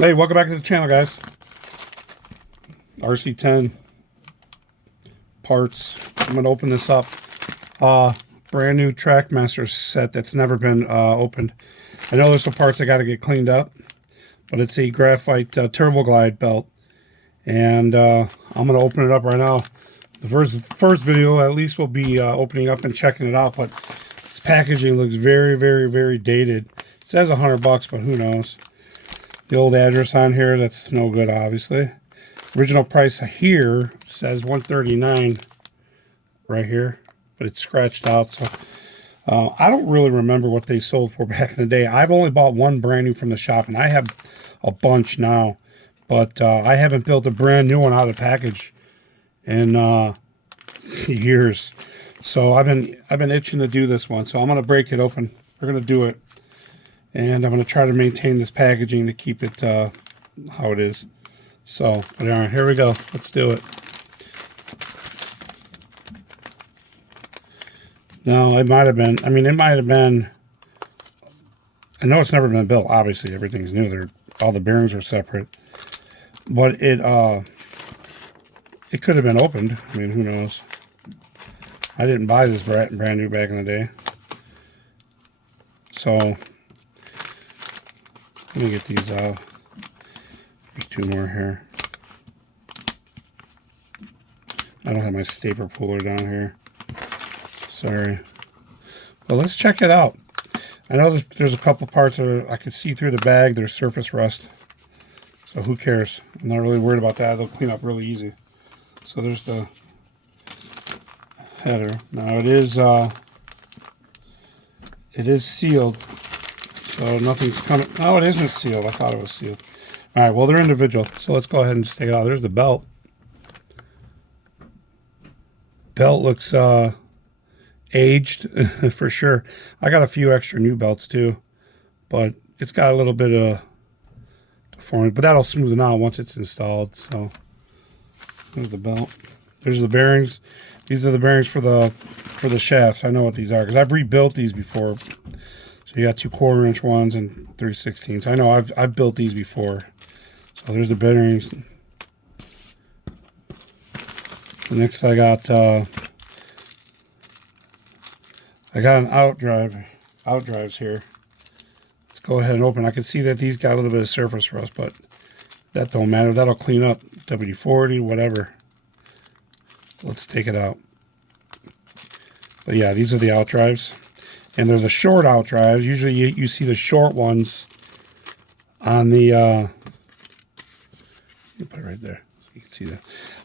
Hey, welcome back to the channel, guys. RC10 parts. I'm going to open this up. Brand new trackmaster set that's never been opened. I know there's some parts that got to get cleaned up, but it's a graphite turbo glide belt. And I'm going to open it up right now. The first video at least will be opening up and checking it out, but its packaging looks very, very, very dated. It says $100, but who knows? The old address on here, that's no good, obviously. Original price here says $139 right here, but it's scratched out. So I don't really remember what they sold for back in the day. I've only bought one brand new from the shop, and I have a bunch now, but I haven't built a brand new one out of the package in years. So I've been itching to do this one. So I'm gonna break it open. We're gonna do it. And I'm going to try to maintain this packaging to keep it how it is. So, all right, here we go. Let's do it. No, it might have been. I mean, it might have been. I know it's never been built. Obviously, everything's new. All the bearings are separate. But it could have been opened. I mean, who knows? I didn't buy this brand new back in the day. So let me get these out. There's two more here. I don't have my stapler puller down here. Sorry. But let's check it out. I know there's a couple parts that I can see through the bag. There's surface rust. So who cares? I'm not really worried about that. They'll clean up really easy. So there's the header. Now it is sealed. So nothing's coming. No, it isn't sealed. I thought it was sealed. All right, well, they're individual. So let's go ahead and just take it out. There's the belt. Belt looks aged for sure. I got a few extra new belts too, but it's got a little bit of deformity, but that'll smoothen out once it's installed. So there's the belt. There's the bearings. These are the bearings for the shafts. I know what these are because I've rebuilt these before. So you got 2 1/4-inch ones and 3/16. I know I've built these before. So there's the bearings. Next I got an outdrives here. Let's go ahead and open. I can see that these got a little bit of surface rust, but that don't matter. That'll clean up. WD-40, whatever. Let's take it out. But yeah, these are the outdrives. And they're the short out drives. Usually you see the short ones on the, you put it right there so you can see that.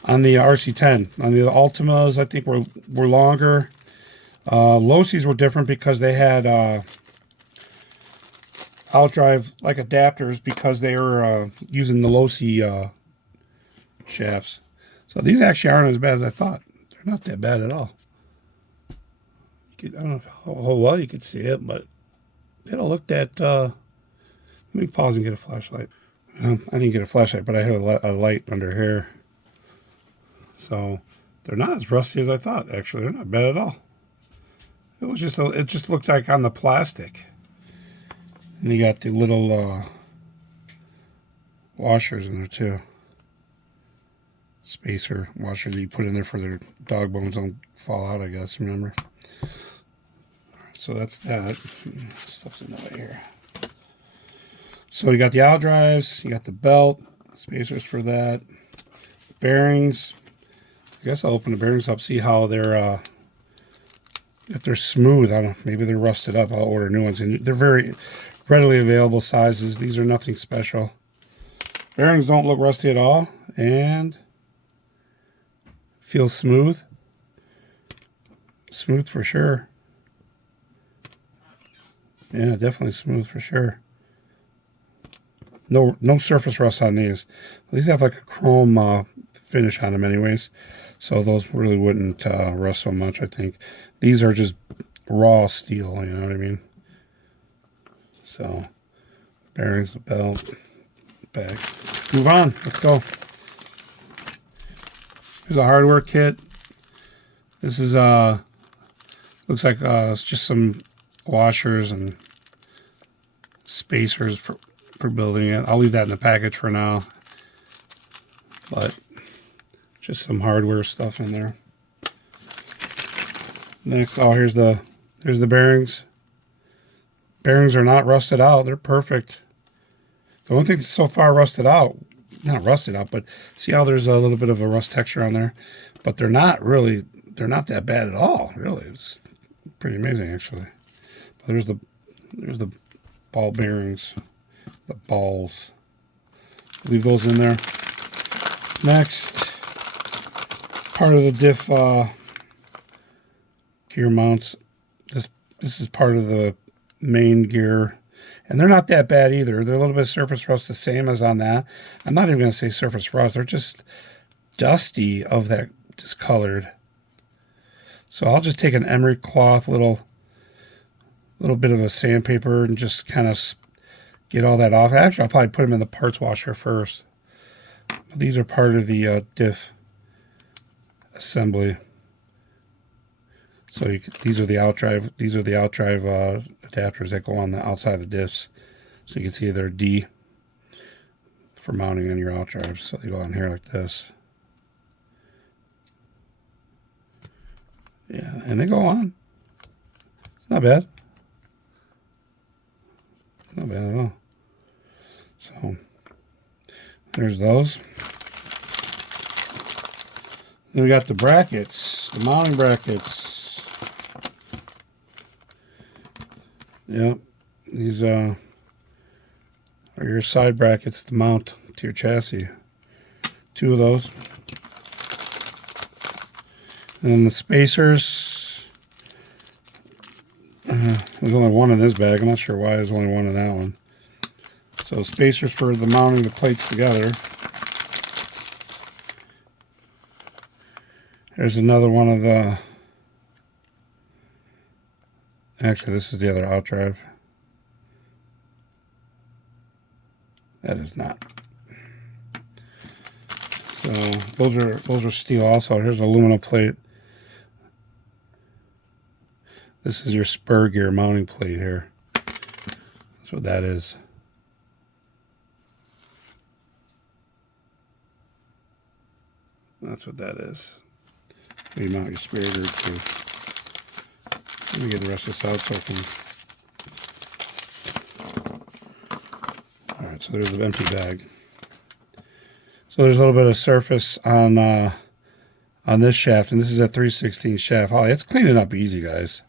On the RC10. On the Ultimas, I think were longer. Losi's were different because they had outdrive like adapters because they were using the Losi shafts. So these actually aren't as bad as I thought. They're not that bad at all. I don't know how well you could see it, but they don't look that. Let me pause and get a flashlight. I didn't get a flashlight, but I have a light under here. So they're not as rusty as I thought. Actually, they're not bad at all. It was just it just looked like on the plastic. And you got the little washers in there too. Spacer washers that you put in there for their dog bones don't fall out, I guess. Remember. So that's that. Stuff's in the way here. So you got the out drives, you got the belt, spacers for that, bearings. I guess I'll open the bearings up, see how they're if they're smooth. I don't know, maybe they're rusted up. I'll order new ones, and they're very readily available sizes. These are nothing special. Bearings don't look rusty at all, and feel smooth. Smooth for sure. Yeah, definitely smooth for sure. No surface rust on these. These have like a chrome finish on them anyways. So those really wouldn't rust so much, I think. These are just raw steel, you know what I mean? So, bearings, the belt, bag. Move on, let's go. Here's a hardware kit. This is, looks like it's just some washers and spacers for building it. I'll leave that in the package for now. But just some hardware stuff in there. Next, oh, here's the bearings. Bearings are not rusted out. They're perfect. The only thing so far rusted out, not rusted out, but see how there's a little bit of a rust texture on there? But they're not that bad at all, really. It's pretty amazing, actually. But there's the ball bearings, the balls. Leave those in there. Next, part of the diff gear mounts. This is part of the main gear, and they're not that bad either. They're a little bit surface rust, the same as on that. I'm not even going to say surface rust. They're just dusty of that discolored. So I'll just take an emery cloth, little bit of a sandpaper, and just kind of get all that off. Actually, I'll probably put them in the parts washer first. These are part of the diff assembly. So these are the outdrive. These are the outdrive adapters that go on the outside of the diffs. So you can see they're D for mounting on your outdrive. So they go on here like this. Yeah, and they go on. It's not bad. It's not bad at all. So there's those. Then we got the brackets, the mounting brackets. Yep, these are your side brackets to mount to your chassis. 2 of those. And then the spacers. There's only 1 in this bag. I'm not sure why there's only 1 in that one. So spacers for the mounting the plates together. There's another one of the... Actually, this is the other outdrive. That is not. So those are steel also. Here's an aluminum plate. This is your spur gear mounting plate here. That's what that is. That's what that is. You mount your spur gear to. Let me get the rest of this out so I can... Alright, so there's an empty bag. So there's a little bit of surface on this shaft, and this is a 3/16 shaft. Oh, it's cleaning up easy, guys.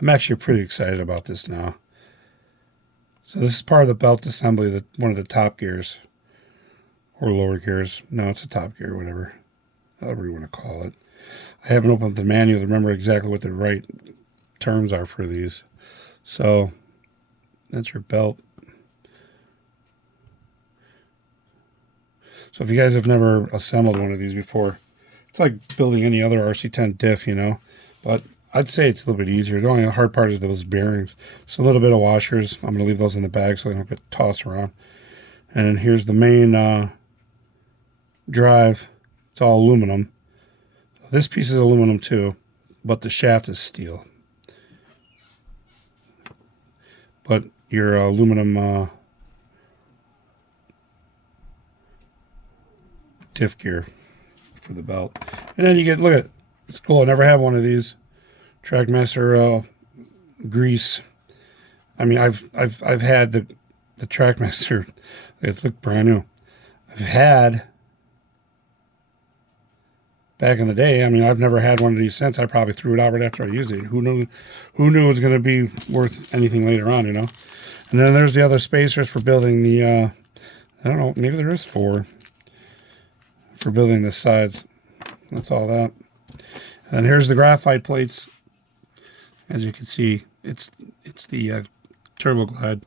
I'm actually pretty excited about this now. So this is part of the belt assembly, one of the top gears. Or lower gears. No, it's a top gear, whatever you want to call it. I haven't opened the manual to remember exactly what the right terms are for these. So that's your belt. So if you guys have never assembled one of these before, it's like building any other RC10 diff, you know, but I'd say it's a little bit easier. The only hard part is those bearings. So a little bit of washers. I'm going to leave those in the bag so they don't get tossed around. And then here's the main drive. It's all aluminum. This piece is aluminum too, but the shaft is steel. But your aluminum diff gear for the belt. And then you get, look at, it's cool. I never had one of these. Trackmaster grease. I mean, I've had the Trackmaster. It's look brand new. I've had back in the day. I mean, I've never had one of these since. I probably threw it out right after I used it. Who knew it was going to be worth anything later on, you know? And then there's the other spacers for building the, I don't know, maybe there is 4 for building the sides. That's all that. And here's the graphite plates. As you can see, it's the Turbo Glide.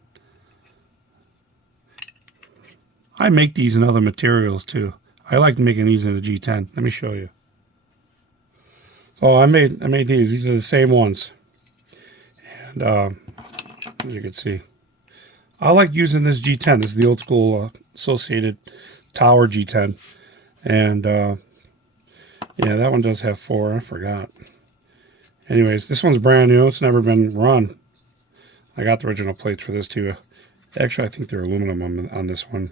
I make these in other materials too. I like making these in the G10. Let me show you. So I made these. These are the same ones. And as you can see, I like using this G10. This is the old school Associated Tower G10. And yeah, that one does have 4. I forgot. Anyways, this one's brand new. It's never been run. I got the original plates for this too. Actually, I think they're aluminum on this one.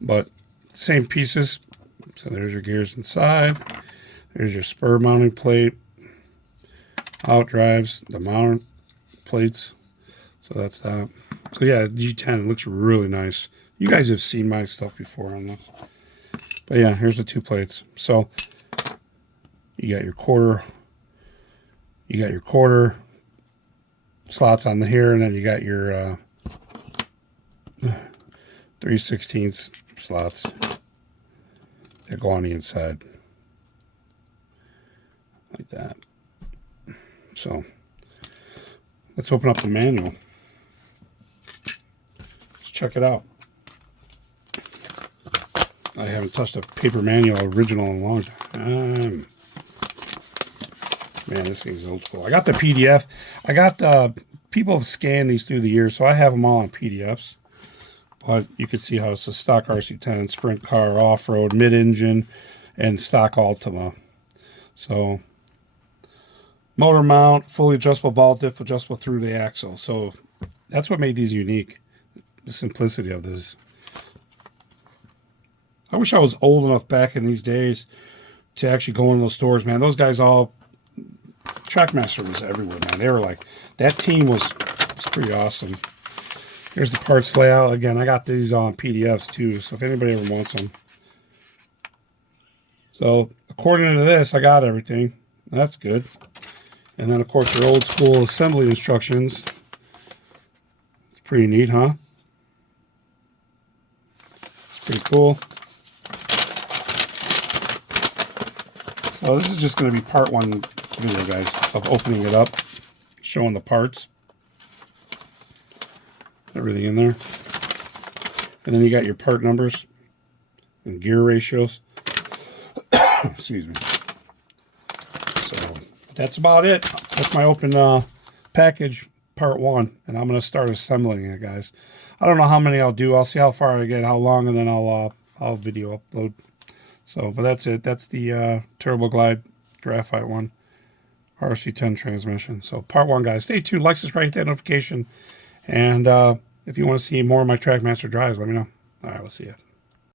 But same pieces. So there's your gears inside. There's your spur mounting plate. Out drives the mount plates. So that's that. So yeah, G10 looks really nice. You guys have seen my stuff before on this. But yeah, here's the 2 plates. So you got your quarter. You got your quarter slots on the here, and then you got your 3/16 slots that go on the inside. Like that. So let's open up the manual. Let's check it out. I haven't touched a paper manual original in a long time. Man, this thing's old school. I got the PDF. I got people have scanned these through the years, so I have them all on PDFs. But you can see how it's a stock RC10, sprint car, off-road, mid-engine, and stock Altima. So motor mount, fully adjustable ball diff, adjustable through the axle. So that's what made these unique. The simplicity of this. I wish I was old enough back in these days to actually go in those stores, man. Those guys all, Trackmaster was everywhere, man. They were like, that team was pretty awesome. Here's the parts layout. Again, I got these on PDFs too, so if anybody ever wants them. So according to this, I got everything. That's good. And then, of course, your old school assembly instructions. It's pretty neat, huh? It's pretty cool. So this is just going to be part 1 video, guys, of opening it up, showing the parts. Everything in there. And then you got your part numbers and gear ratios. Excuse me. So that's about it. That's my open package part 1, and I'm going to start assembling it, guys. I don't know how many I'll do. I'll see how far I get, how long, and then I'll video upload. So, but that's it. That's the Turbo Glide graphite one, rc10 transmission. So part 1, guys. Stay tuned. Like, subscribe, hit that notification, and if you want to see more of my Trackmaster drives, let me know. All right, we'll see you.